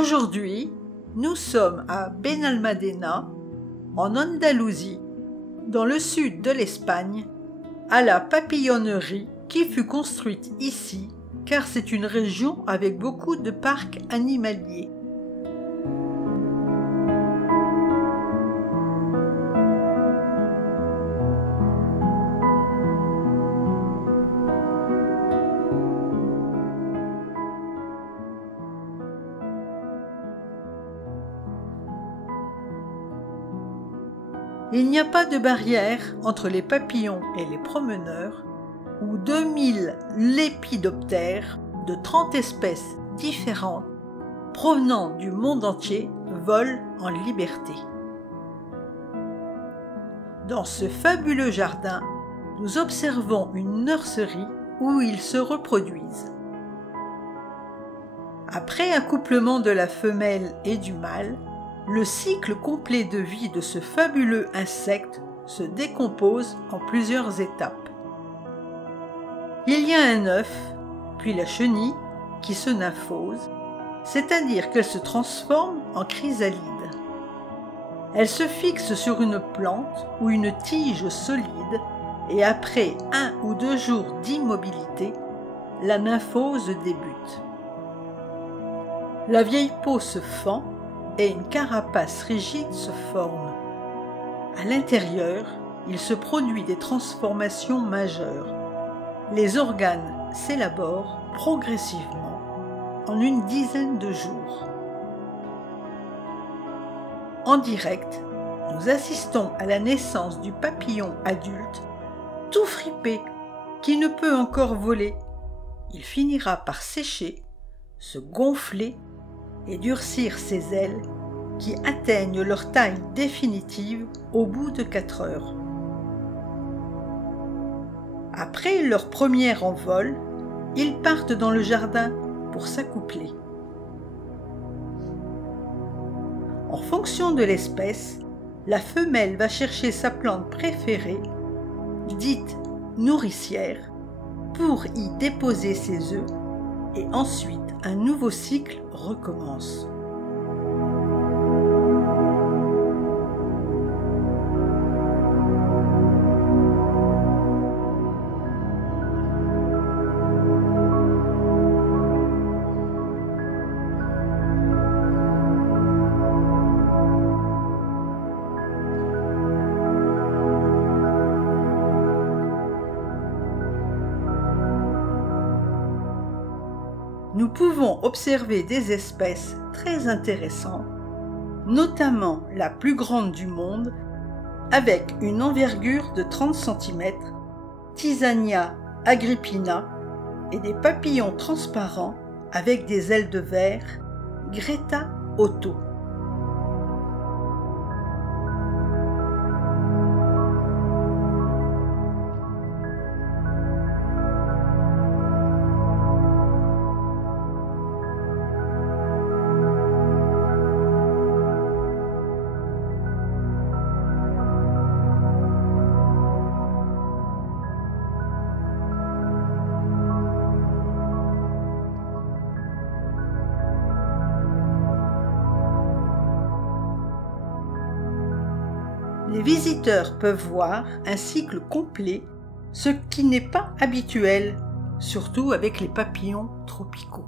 Aujourd'hui, nous sommes à Benalmádena, en Andalousie, dans le sud de l'Espagne, à la papillonnerie qui fut construite ici car c'est une région avec beaucoup de parcs animaliers. Il n'y a pas de barrière entre les papillons et les promeneurs, où 2000 lépidoptères de 30 espèces différentes provenant du monde entier volent en liberté. Dans ce fabuleux jardin, nous observons une nurserie où ils se reproduisent. Après accouplement de la femelle et du mâle, le cycle complet de vie de ce fabuleux insecte se décompose en plusieurs étapes. Il y a un œuf, puis la chenille qui se nymphose, c'est-à-dire qu'elle se transforme en chrysalide. Elle se fixe sur une plante ou une tige solide et après 1 ou 2 jours d'immobilité, la nymphose débute. La vieille peau se fend et une carapace rigide se forme. À l'intérieur, il se produit des transformations majeures. Les organes s'élaborent progressivement en une dizaine de jours. En direct, nous assistons à la naissance du papillon adulte, tout fripé, qui ne peut encore voler. Il finira par sécher, se gonfler et durcir ses ailes qui atteignent leur taille définitive au bout de 4 heures. Après leur premier envol, ils partent dans le jardin pour s'accoupler. En fonction de l'espèce, la femelle va chercher sa plante préférée, dite nourricière, pour y déposer ses œufs et ensuite un nouveau cycle recommence. Nous pouvons observer des espèces très intéressantes, notamment la plus grande du monde, avec une envergure de 30 cm, Thysania agrippina, et des papillons transparents avec des ailes de verre, Greta otto. Les visiteurs peuvent voir un cycle complet, ce qui n'est pas habituel, surtout avec les papillons tropicaux.